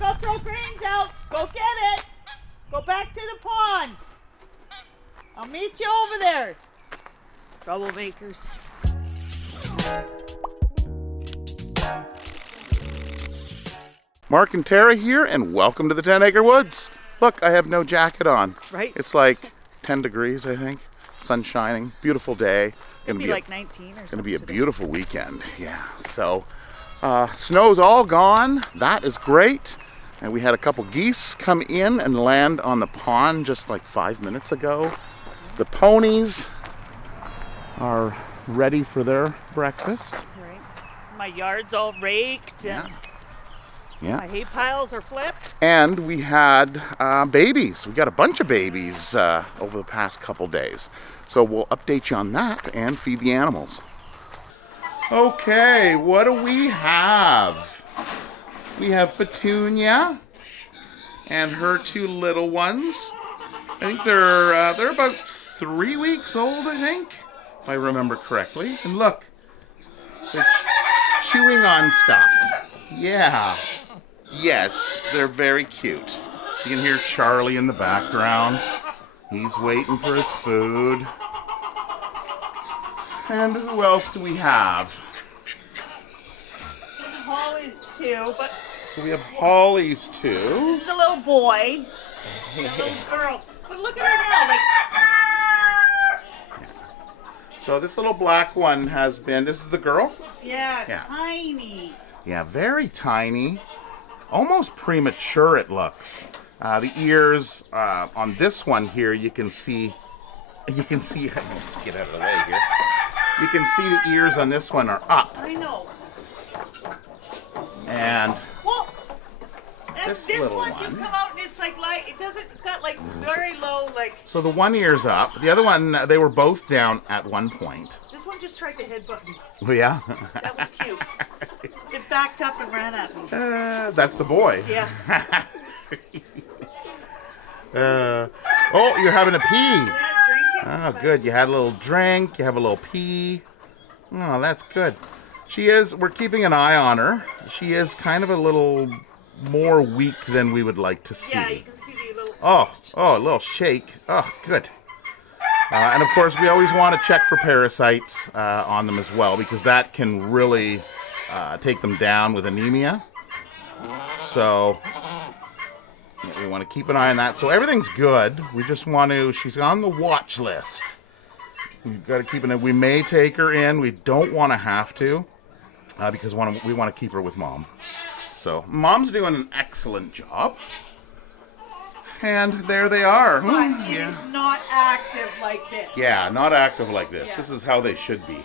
go throw grains out. Go get it. Go back to the pond. I'll meet you over there. Troublemakers. Mark and Tara here, and welcome to the 10 Acre Woods. Look, I have no jacket on. Right. It's like 10 degrees, I think. Sun shining, beautiful day. It's gonna be like 19 or something. It's gonna be a beautiful weekend. Yeah. So, snow's all gone. That is great. And we had a couple geese come in and land on the pond just like 5 minutes ago. The ponies are ready for their breakfast. Right. My yard's all raked and my hay piles are flipped. And we had babies. We got a bunch of babies over the past couple days. So we'll update you on that and feed the animals. Okay, what do we have? We have Petunia and her two little ones. I think they're about 3 weeks old, I think, if I remember correctly. And look, they're chewing on stuff. Yeah. Yes, they're very cute. You can hear Charlie in the background. He's waiting for his food. And who else do we have? Holly's too, but... So we have Holly's too. This is a little boy. A little girl. But look at her now, So this little black one has been, this is the girl? Yeah, tiny. Yeah, very tiny. Almost premature it looks. The ears on this one here, you can see, let's get out of the way here. You can see the ears on this one are up. I know. And this one can come out and it's like it's got like very low like. So the one ear's up. The other one, they were both down at one point. This one just tried to headbutt me. Oh yeah? That was cute. It backed up and ran at me. That's the boy. Yeah. Oh, you're having a pee. Yeah, drinking. Oh, good. You had a little drink. You have a little pee. Oh, that's good. We're keeping an eye on her. She is kind of a little more weak than we would like to see. Yeah, you can see the little... Oh, a little shake. Oh, good. And of course, we always want to check for parasites on them as well, because that can really take them down with anemia. So we want to keep an eye on that. So everything's good. We just want to, she's on the watch list. We've got to keep an eye. We may take her in. We don't want to have to because we want to keep her with Mom. So Mom's doing an excellent job. And there they are. But it is not active like this. Yeah, not active like this. Yeah. This is how they should be.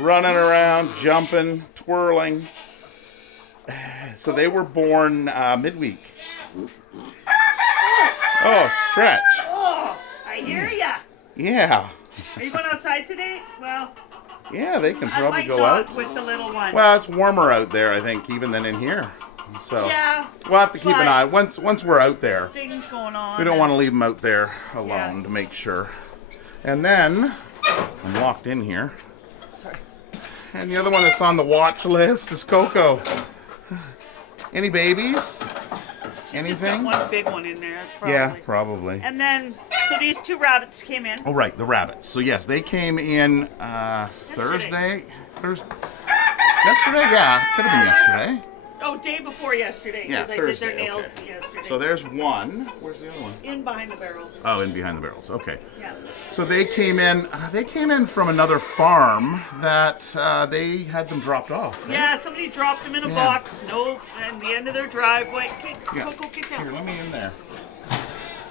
Running around, jumping, twirling. So they were born midweek. Oh, stretch. Oh, I hear ya. Yeah. Are you going outside today? Well, yeah, they can probably go not out. With the little one. Well, it's warmer out there, I think, even than in here. So yeah, we'll have to keep an eye. Once we're out there, things going on. We don't want to leave them out there alone to make sure. And then I'm locked in here. Sorry. And the other one that's on the watch list is Coco. Any babies? Anything? Just got one big one in there. That's probably. Yeah, probably. And then, so these two rabbits came in. Oh, right, the rabbits. So yes, they came in Thursday. Yesterday, yeah, could have been yesterday. Oh, day before yesterday. Yeah, Thursday. I did their nails yesterday. So there's one. Where's the other one? In behind the barrels. Oh, in behind the barrels. Okay. Yeah. So they came in. They came in from another farm that they had them dropped off. Right? Yeah, somebody dropped them in a box. No, at the end of their driveway. Coco, get down. Here, let me in there.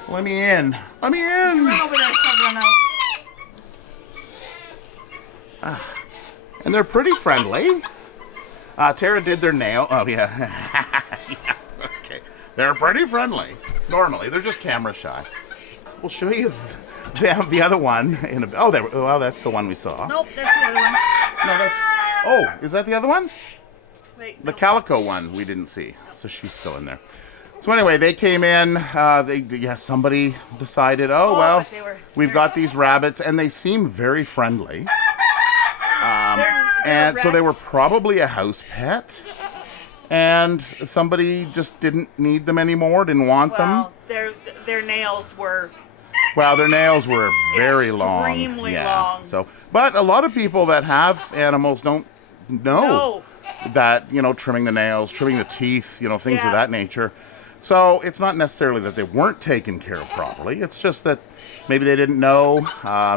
Let me in. Let me in. Run over there, so run out. And they're pretty friendly. Tara did their nail. Oh, yeah. Yeah. Okay. They're pretty friendly. Normally, they're just camera shy. We'll show you the other one. That's the one we saw. Nope, that's the other one. No, is that the other one? Wait, The calico one we didn't see. So she's still in there. So anyway, they came in. Somebody decided, we've got these rabbits, and they seem very friendly. And so they were probably a house pet. and somebody just didn't need them anymore, didn't want them. Well, their nails were Well, their nails were very long. extremely long. So, but a lot of people that have animals don't know that, trimming the nails, trimming the teeth, things of that nature. So it's not necessarily that they weren't taken care of properly. It's just that maybe they didn't know.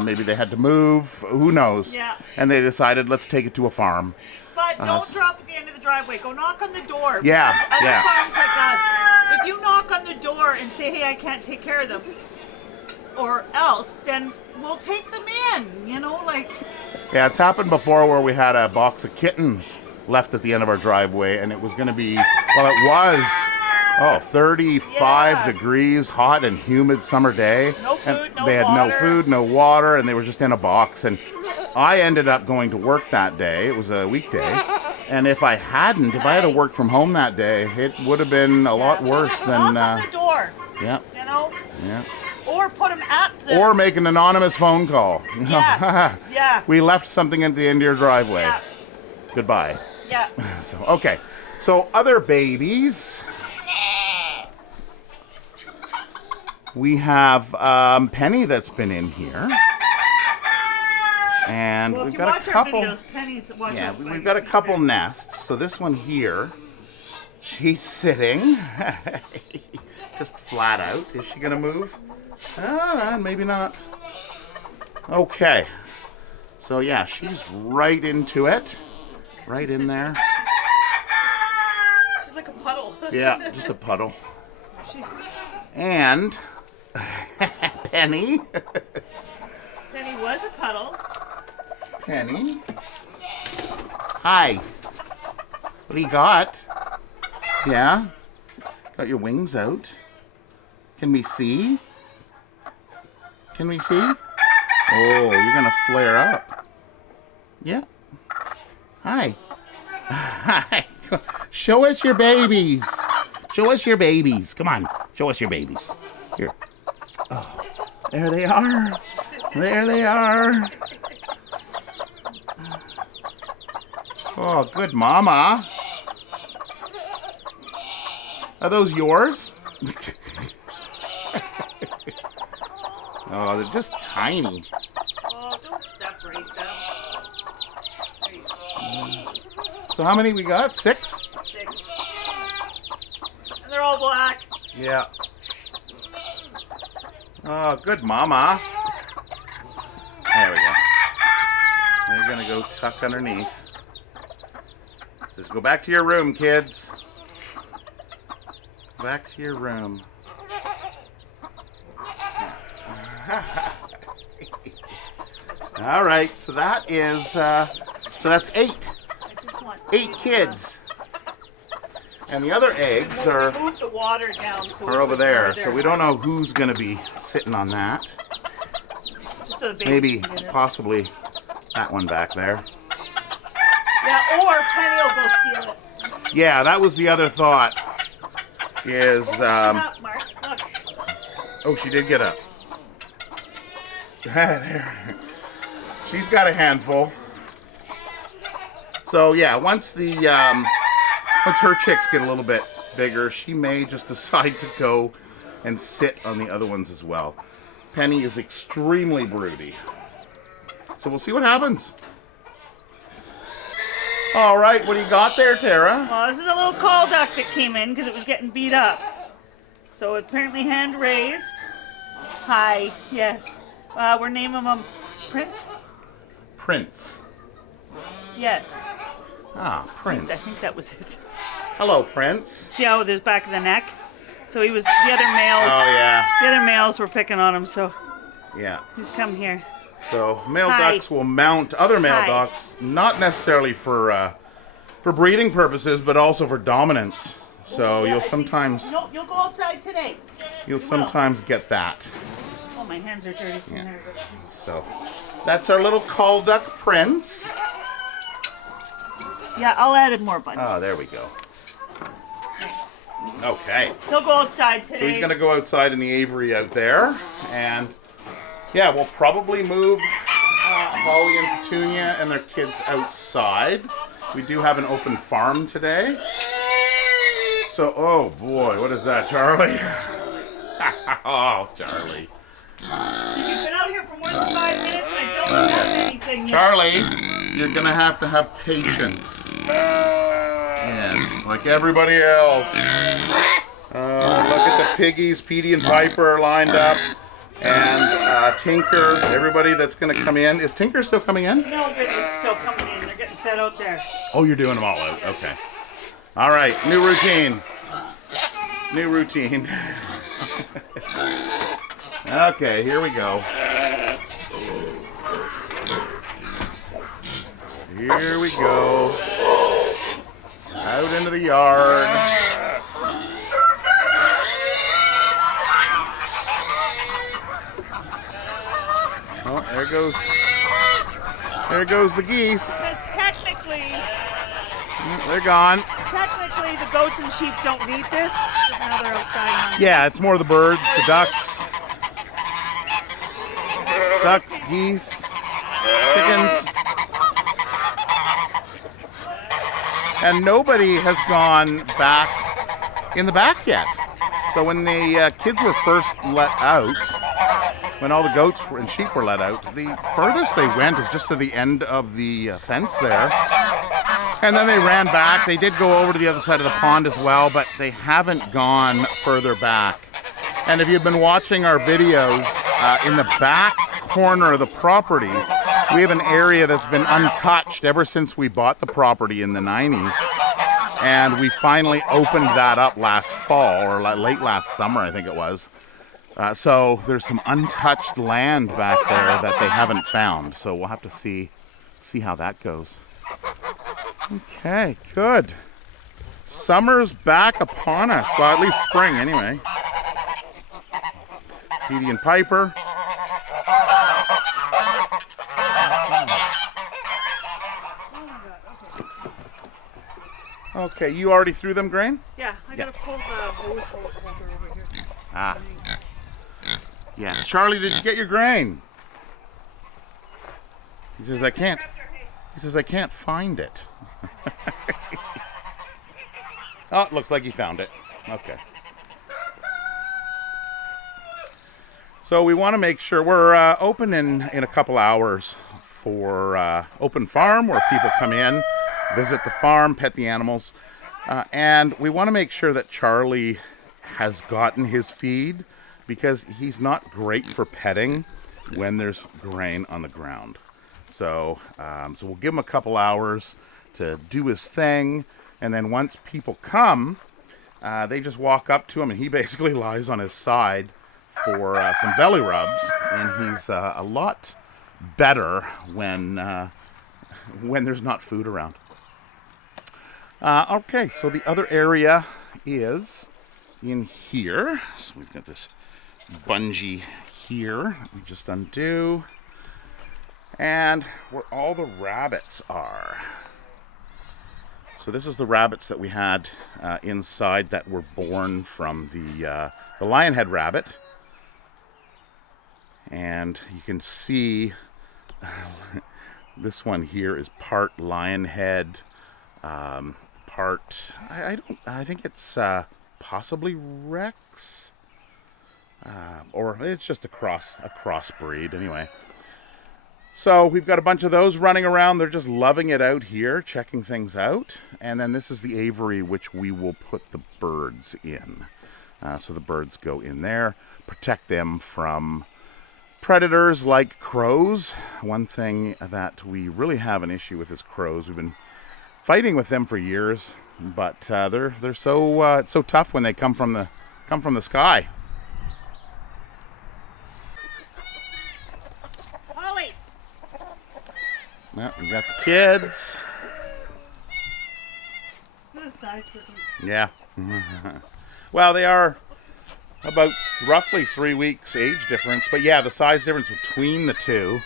Maybe they had to move. Who knows? Yeah. And they decided, let's take it to a farm. But don't drop at the end of the driveway. Go knock on the door. Yeah, Because yeah. other farms like us, if you knock on the door and say, hey, I can't take care of them, or else, then we'll take them in, Yeah, it's happened before where we had a box of kittens left at the end of our driveway, and it was going to be, well, it was, 35 degrees, hot and humid summer day. No food, and no they had water. no food, no water, and they were just in a box. And I ended up going to work that day. It was a weekday. And if I had to work from home that day, it would have been a lot worse than... Knock on the door. Yeah. Yeah. Or put them at the... Or make an anonymous phone call. Yeah. Yeah. We left something at the end of your driveway. Yeah. Goodbye. Yeah. So, okay. So, other babies. We have Penny that's been in here. And Well, we've if you got watch a couple. our videos, Penny's watch Yeah, out. we've got a couple nests. So, this one here, she's sitting just flat out. Is she going to move? Maybe not. Okay. So, yeah, she's right into it. Right in there. She's like a puddle. Yeah, just a puddle. And Penny. Penny was a puddle. Penny. Hi. What do you got? Yeah? Got your wings out. Can we see? Can we see? Oh, you're gonna flare up. Yeah. Hi. Hi. Show us your babies. Show us your babies. Come on. Show us your babies. Here. Oh, there they are. There they are. Oh, good mama. Are those yours? Oh, they're just tiny. Oh, don't separate them. There you go. So how many we got? 6? 6. And they're all black. Yeah. Oh, good mama. There we go. They're gonna go tuck underneath. Just go back to your room, kids. Back to your room. All right, so that is, so that's 8. I just want 8 kids. And the other eggs are move the water down so it over goes there. over So we don't know who's going to be sitting on that. Just so the babies Maybe, can get it. possibly that one back there. Yeah, or Penny will go steal it. Yeah, that was the other thought. Is Shut up, Mark. Look. oh, she did get up. There. She's got a handful. So yeah, once her chicks get a little bit bigger, she may just decide to go and sit on the other ones as well. Penny is extremely broody. So we'll see what happens. All right, what do you got there, Tara? Well, this is a little call duck that came in because it was getting beat up. So apparently hand raised. Hi, yes. We're naming him Prince? Prince. Yes. Ah, Prince. I think that was it. Hello, Prince. See how there's back of the neck? So the other males. Oh, yeah. The other males were picking on him, so Yeah. he's come here. So male Hi. ducks will mount other male Hi. ducks, not necessarily for breeding purposes, but also for dominance. So Yeah, you'll sometimes No, you'll go outside today. you'll will. sometimes get that. Oh, my hands are dirty from there. So that's our little call duck Prince. Yeah, I'll add more bunnies. Oh, there we go. Okay. He'll go outside today. So he's gonna go outside in the aviary out there, and yeah, we'll probably move Holly and Petunia and their kids outside. We do have an open farm today, So, oh boy, what is that, Charlie? Oh, Charlie. You've been out here for more than 5 minutes and I don't have anything yet. Charlie, you're gonna have to have patience. Yes, like everybody else. Look at the piggies. Petey and Piper are lined up. And Tinker, everybody that's gonna come in. Is Tinker still coming in? No, but he's still coming in. They're getting fed out there. Oh, you're doing them all out. Okay. All right, new routine. New routine. Okay, here we go. Here we go. Out into the yard. Oh, there goes the geese. Because technically, They're gone. technically the goats and sheep don't need this. Because now they're outside. Yeah, it's more the birds, the ducks. Ducks, geese, chickens. And nobody has gone back in the back yet. So when the kids were first let out, when all the goats and sheep were let out, the furthest they went is just to the end of the fence there. And then they ran back. They did go over to the other side of the pond as well, but they haven't gone further back. And if you've been watching our videos, in the back corner of the property, we have an area that's been untouched ever since we bought the property in the 90s. And we finally opened that up last fall, or late last summer, I think it was. So there's some untouched land back there that they haven't found. So we'll have to see how that goes. Okay, good. Summer's back upon us. Well, at least spring anyway. Petey and Piper. Okay, you already threw them grain? Yeah, I gotta pull the hose holder over here. Ah. Yes. Charlie, did you get your grain? He says, I can't. He says, I can't find it. Oh, it looks like he found it. Okay. So we want to make sure we're open in a couple hours for open farm where people come in, visit the farm, pet the animals. And we want to make sure that Charlie has gotten his feed because he's not great for petting when there's grain on the ground. So we'll give him a couple hours to do his thing. And then once people come, they just walk up to him and he basically lies on his side for some belly rubs. And he's a lot better when there's not food around. Okay, so the other area is in here. So we've got this bungee here. We just undo. And where all the rabbits are. So this is the rabbits that we had inside that were born from the lionhead rabbit. And you can see this one here is part lionhead, part, I think it's possibly Rex, or it's just a crossbreed anyway. So we've got a bunch of those running around. They're just loving it out here, checking things out. And then this is the aviary which we will put the birds in. So the birds go in there, protect them from predators like crows. One thing that we really have an issue with is crows. We've been fighting with them for years, but they're so tough when they come from the sky. Holly. Well, we got the kids. This is size for them. Yeah. Well, they are about roughly 3 weeks age difference, but yeah, the size difference between the two.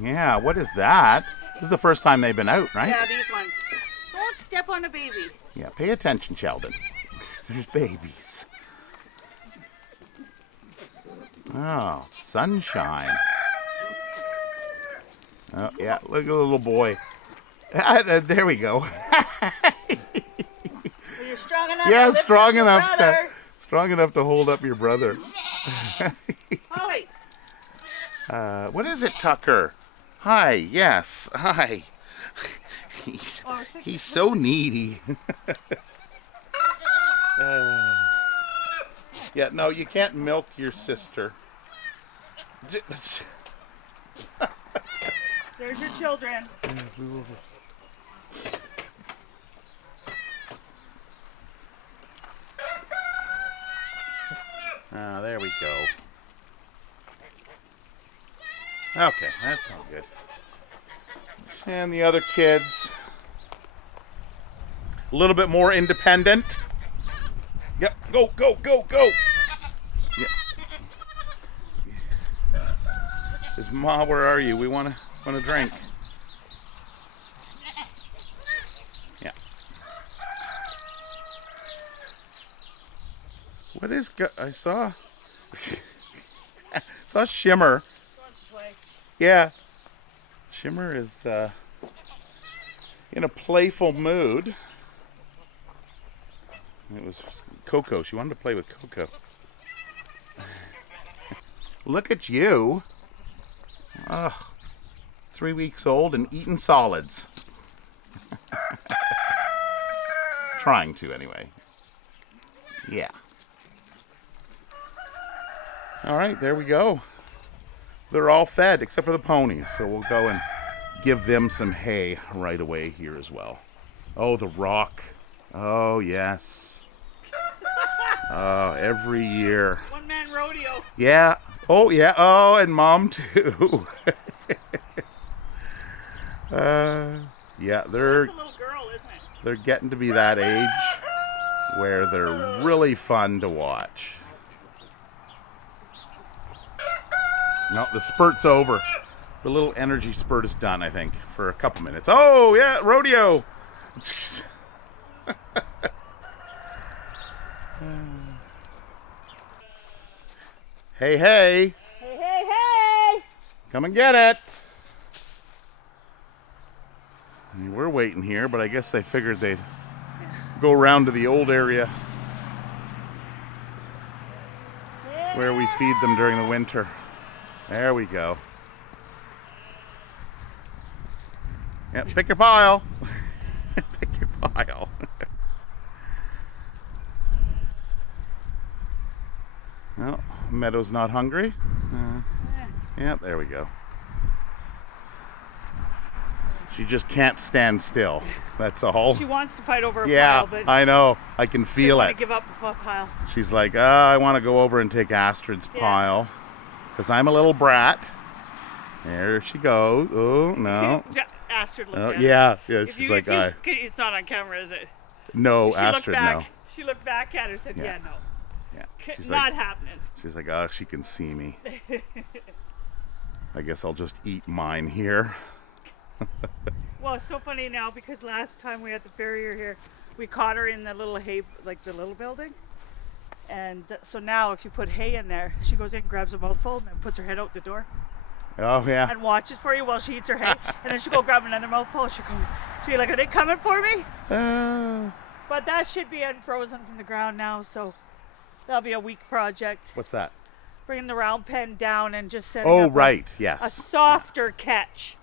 Yeah, what is that? This is the first time they've been out, right? Yeah, these ones. Don't step on a baby. Yeah, pay attention, Sheldon. There's babies. Oh, sunshine. Oh, yeah, look at the little boy. There we go. You're strong enough. Yeah, to lift strong up your enough brother. strong enough to hold up your brother. Holly. What is it, Tucker? Hi. Yes. Hi. He's so needy. Yeah, no, you can't milk your sister. There's your children. There we go. Okay, that's all good. And the other kids, a little bit more independent. Yep, go, go, go, go. Yeah. Says, Ma, where are you? We want a drink. Yeah. What is? I saw Shimmer. Yeah. Shimmer is in a playful mood. It was Coco. She wanted to play with Coco. Look at you. Ugh. 3 weeks old and eating solids. Trying to, anyway. Yeah. All right, there we go. They're all fed except for the ponies, so we'll go and give them some hay right away here as well. Oh, the rock. Oh, yes. Oh, every year. One man rodeo. Yeah. Oh, yeah. Oh, and Mom, too. Yeah, That's a little girl, isn't it? they're getting to be that age where they're really fun to watch. No, the spurt's over. The little energy spurt is done, I think, for a couple minutes. Oh, yeah, rodeo. Hey, hey. Hey, hey, hey! Come and get it. I mean, we're waiting here, but I guess they figured they'd go around to the old area where we feed them during the winter. There we go. Yeah, pick your pile. Pick your pile. No, Meadow's not hungry. Yeah, there we go. She just can't stand still. That's all. She wants to fight over a Yeah, pile, but I know. I can feel she it. doesn't give up a pile. She's like, I want to go over and take Astrid's pile. Because I'm a little brat. There she goes. Oh, no. Astrid looked Oh, at yeah. her. Yeah, If she's you- like, if you- It's not on camera, is it? No, She looked Astrid, back. no. She looked back at her and said, yeah, no. Yeah. She's Not like, happening. she's like, oh, she can see me. I guess I'll just eat mine here. Well, it's so funny now because last time we had the farrier here, we caught her in the little hay, like the little building. And so now if you put hay in there, she goes in, grabs a mouthful, and then puts her head out the door Oh, yeah. and watches for you while she eats her hay. And then she'll go grab another mouthful. She'll be like, are they coming for me? But that should be unfrozen from the ground now, so that'll be a week project. What's that? Bringing the round pen down and just setting Oh, up right. a Yes. softer catch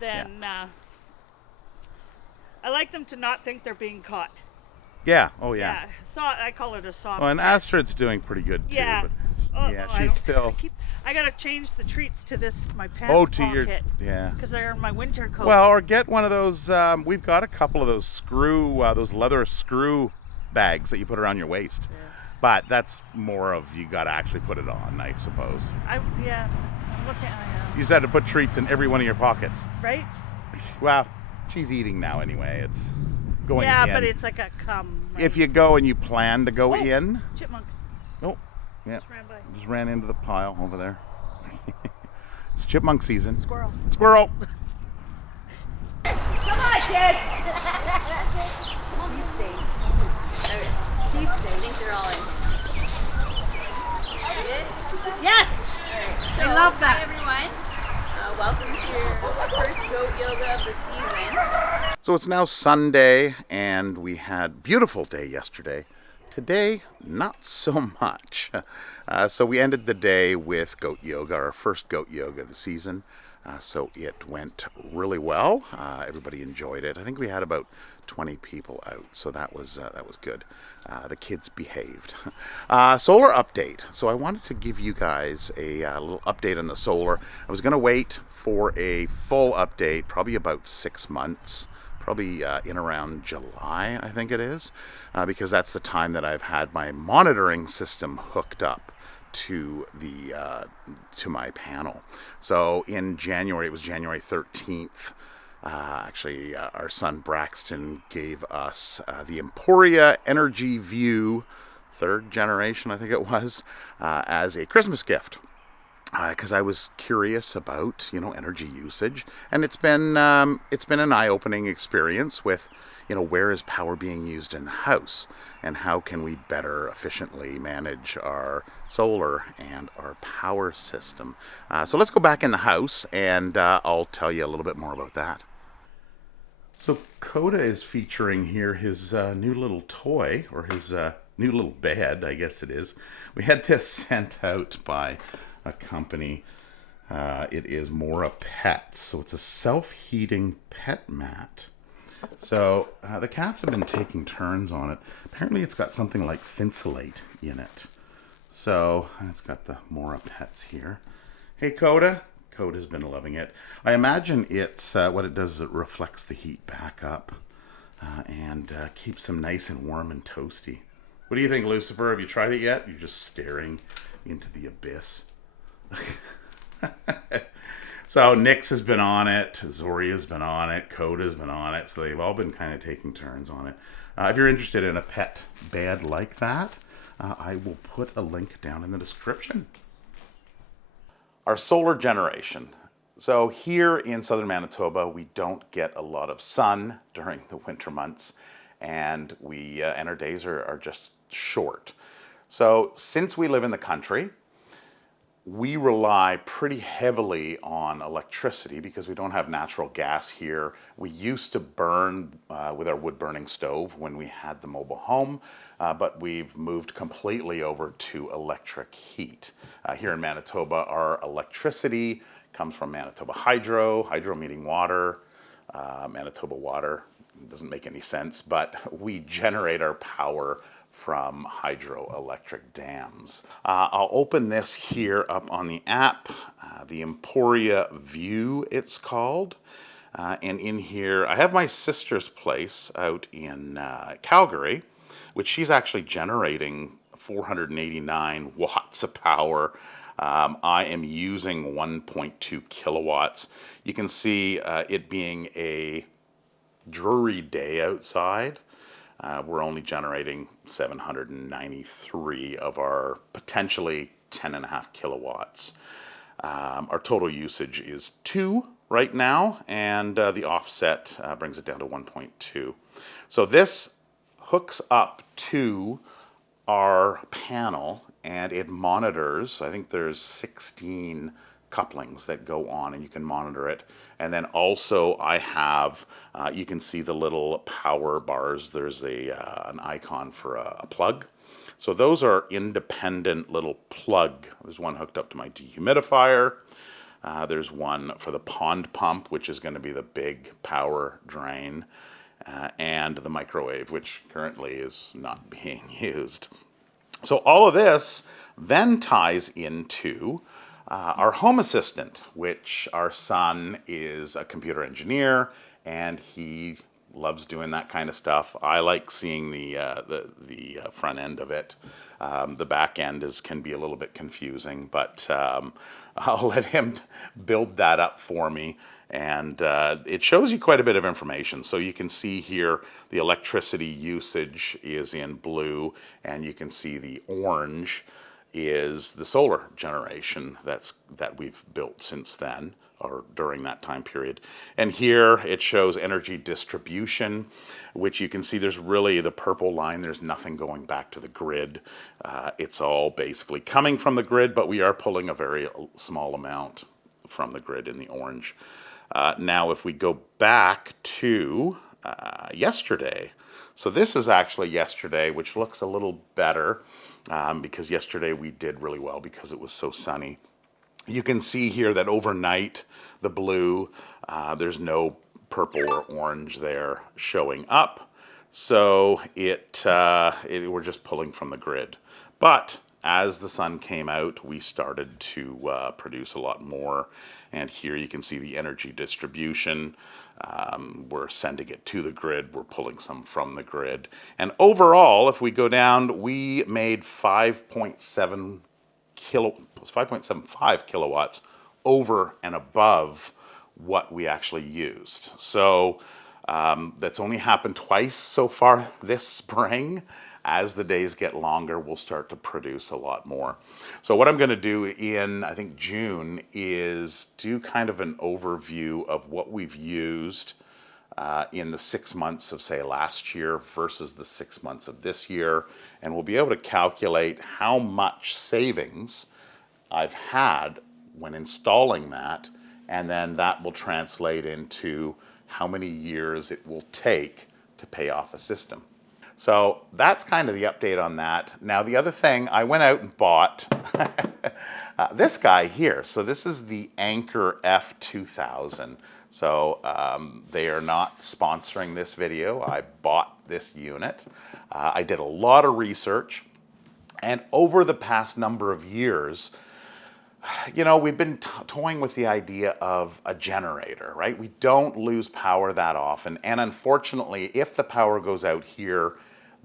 than I like them to not think they're being caught. Yeah. Oh, yeah. I call it a soft Oh, and catch. Astrid's doing pretty good, too. Yeah. But, yeah, I she's don't- still... I gotta change the treats to this, my pants Oh, to your... pocket, Yeah. because they're in my winter coat. Well, or get one of those, we've got a couple of those those leather screw bags that you put around your waist. Yeah. But that's more of, you got to actually put it on, I suppose. I'm looking at You just had to put treats in every one of your pockets. right? Well, she's eating now anyway. It's going Yeah, in. but it's like a cum. Right? If you go and you plan to go Oh. in. Chipmunk Oh, yeah. just ran by. Just ran into the pile over there. It's chipmunk season. Squirrel. Squirrel. Come on, kid. She's safe. Okay. She's I safe. think they're all in. You did? Yes. Alright, so I love that. hi everyone. Welcome to your first goat yoga of the season. So it's now Sunday, and we had a beautiful day yesterday. Today, not so much. So we ended the day with goat yoga, our first goat yoga of the season. So it went really well. Everybody enjoyed it. I think we had about 20 people out, so that was good. The kids behaved. Solar update. So I wanted to give you guys a little update on the solar. I was going to wait for a full update, probably about 6 months. Probably in around July, I think it is, because that's the time that I've had my monitoring system hooked up to to my panel. So in January, it was January 13th. Actually, our son Braxton gave us the Emporia Energy View, 3rd generation, I think it was, as a Christmas gift. Because I was curious about, energy usage, and it's been an eye-opening experience with, where is power being used in the house, and how can we better efficiently manage our solar and our power system. So let's go back in the house, and I'll tell you a little bit more about that. So Coda is featuring here his new little toy, or his new little bed, I guess it is. We had this sent out by a company. It is Mora Pets. So it's a self-heating pet mat. So the cats have been taking turns on it. Apparently it's got something like Thinsulate in it. So it's got the Mora Pets here. Hey, Coda. Coda's been loving it. I imagine it's what it does is it reflects the heat back up and keeps them nice and warm and toasty. What do you think, Lucifer? Have you tried it yet? You're just staring into the abyss. So Nix has been on it, Zoria's been on it, Coda's been on it, so they've all been kind of taking turns on it. If you're interested in a pet bed like that, I will put a link down in the description. Our solar generation. So here in southern Manitoba, we don't get a lot of sun during the winter months, and our days are just short. So since we live in the country, we rely pretty heavily on electricity because we don't have natural gas here. We used to burn with our wood burning stove when we had the mobile home, but we've moved completely over to electric heat. Here in Manitoba, our electricity comes from Manitoba Hydro, hydro meaning water, Manitoba Water. It doesn't make any sense, but we generate our power from hydroelectric dams. I'll open this here up on the app, the Emporia View it's called. And in here, I have my sister's place out in Calgary, which she's actually generating 489 watts of power. I am using 1.2 kilowatts. You can see it being a dreary day outside. We're only generating 793 of our potentially 10.5 kilowatts. Our total usage is 2 right now, and the offset brings it down to 1.2. So this hooks up to our panel, and it monitors. I think there's 16 couplings that go on, and you can monitor it. And then also I have, you can see the little power bars. There's an icon for a plug. So those are independent little plug. There's one hooked up to my dehumidifier. There's one for the pond pump, which is going to be the big power drain, and the microwave, which currently is not being used. So all of this then ties into our home assistant, which our son is a computer engineer, and he loves doing that kind of stuff. I like seeing the front end of it. The back end can be a little bit confusing, but I'll let him build that up for me. And it shows you quite a bit of information. So you can see here the electricity usage is in blue, and you can see the orange is the solar generation that we've built since then, or during that time period. And here it shows energy distribution, which you can see there's really the purple line. There's nothing going back to the grid. It's all basically coming from the grid, but we are pulling a very small amount from the grid in the orange. Now, if we go back to yesterday. So this is actually yesterday, which looks a little better because yesterday we did really well because it was so sunny. You can see here that overnight, the blue, there's no purple or orange there showing up. So we're just pulling from the grid. But as the sun came out, we started to produce a lot more. And here you can see the energy distribution. We're sending it to the grid. We're pulling some from the grid. And overall, if we go down, we made 5.75 kilowatts over and above what we actually used. So that's only happened twice so far this spring. As the days get longer, we'll start to produce a lot more. So what I'm going to do in, I think, June is do kind of an overview of what we've used in the 6 months of, say, last year versus the 6 months of this year. And we'll be able to calculate how much savings I've had when installing that. And then that will translate into how many years it will take to pay off a system. So that's kind of the update on that. Now, the other thing, I went out and bought this guy here. So this is the Anker F2000. So they are not sponsoring this video. I bought this unit. I did a lot of research. And over the past number of years, you know, we've been toying with the idea of a generator, right? We don't lose power that often. And unfortunately, if the power goes out here,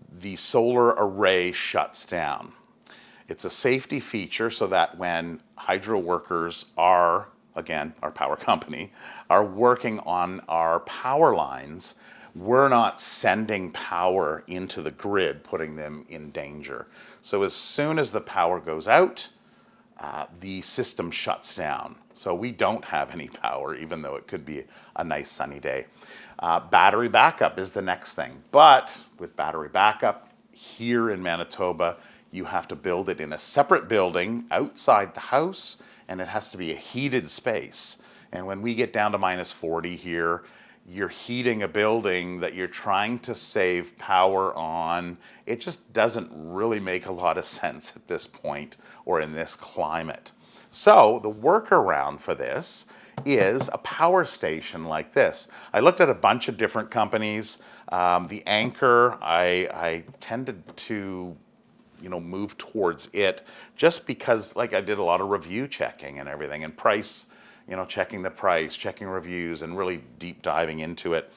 the solar array shuts down. It's a safety feature so that when hydro workers are, again, our power company, are working on our power lines, we're not sending power into the grid, putting them in danger. So as soon as the power goes out, the system shuts down. So we don't have any power, even though it could be a nice sunny day. Battery backup is the next thing. But with battery backup here in Manitoba, you have to build it in a separate building outside the house, and it has to be a heated space. And when we get down to minus 40 here, you're heating a building that you're trying to save power on. It just doesn't really make a lot of sense at this point or in this climate. So the workaround for this is a power station like this. I looked at a bunch of different companies. The Anker, I tended to move towards it just because, like, I did a lot of review checking and everything, and price, checking the price, checking reviews, and really deep diving into it.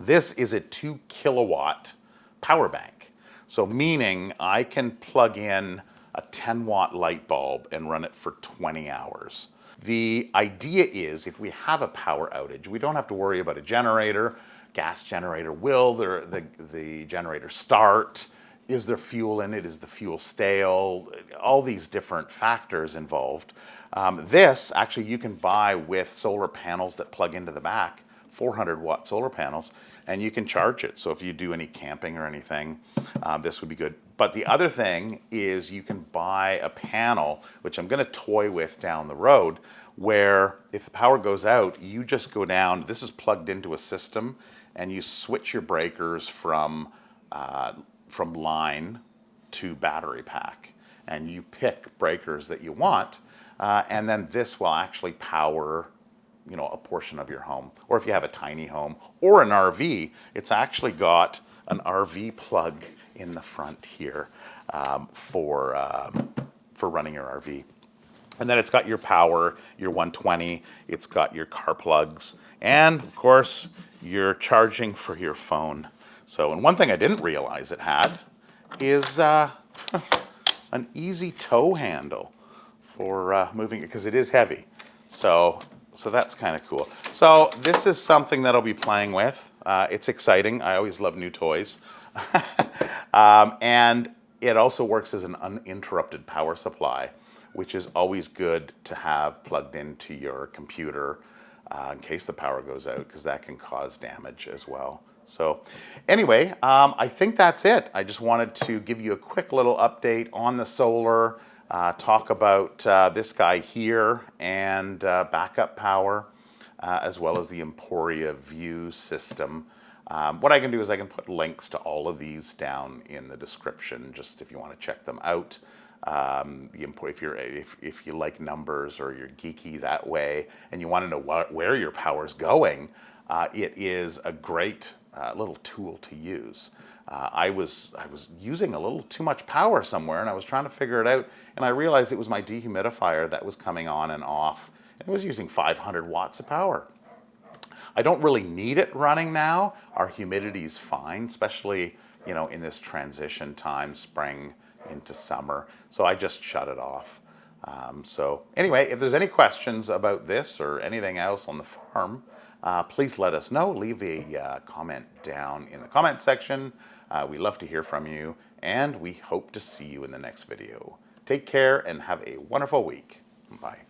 This is a 2 kilowatt power bank. So meaning I can plug in a 10-watt light bulb and run it for 20 hours. The idea is if we have a power outage, we don't have to worry about a generator. Gas generator, will the generator start? Is there fuel in it? Is the fuel stale? All these different factors involved. This, actually, you can buy with solar panels that plug into the back, 400-watt solar panels, and you can charge it. So if you do any camping or anything, this would be good. But the other thing is you can buy a panel, which I'm going to toy with down the road, where if the power goes out, you just go down. This is plugged into a system, and you switch your breakers from line to battery pack, and you pick breakers that you want, and then this will actually power a portion of your home. Or if you have a tiny home or an RV, it's actually got an RV plug in the front here for running your RV. And then it's got your power, your 120, it's got your car plugs, and of course you're charging for your phone. So, and one thing I didn't realize it had is an easy tow handle for moving it, because it is heavy. So that's kind of cool. So this is something that I'll be playing with. It's exciting. I always love new toys. And it also works as an uninterrupted power supply, which is always good to have plugged into your computer in case the power goes out, because that can cause damage as well. So anyway, I think that's it. I just wanted to give you a quick little update on the solar, talk about this guy here and backup power, as well as the Emporia View system. What I can do is I can put links to all of these down in the description, just if you want to check them out. If you like numbers or you're geeky that way and you want to know where your power's going, it is a great little tool to use. I was using a little too much power somewhere, and I was trying to figure it out, and I realized it was my dehumidifier that was coming on and off. It was using 500 watts of power. I don't really need it running now. Our humidity is fine, especially in this transition time, spring into summer. So I just shut it off. So anyway, if there's any questions about this or anything else on the farm, please let us know. Leave a comment down in the comment section. We love to hear from you, and we hope to see you in the next video. Take care and have a wonderful week. Bye.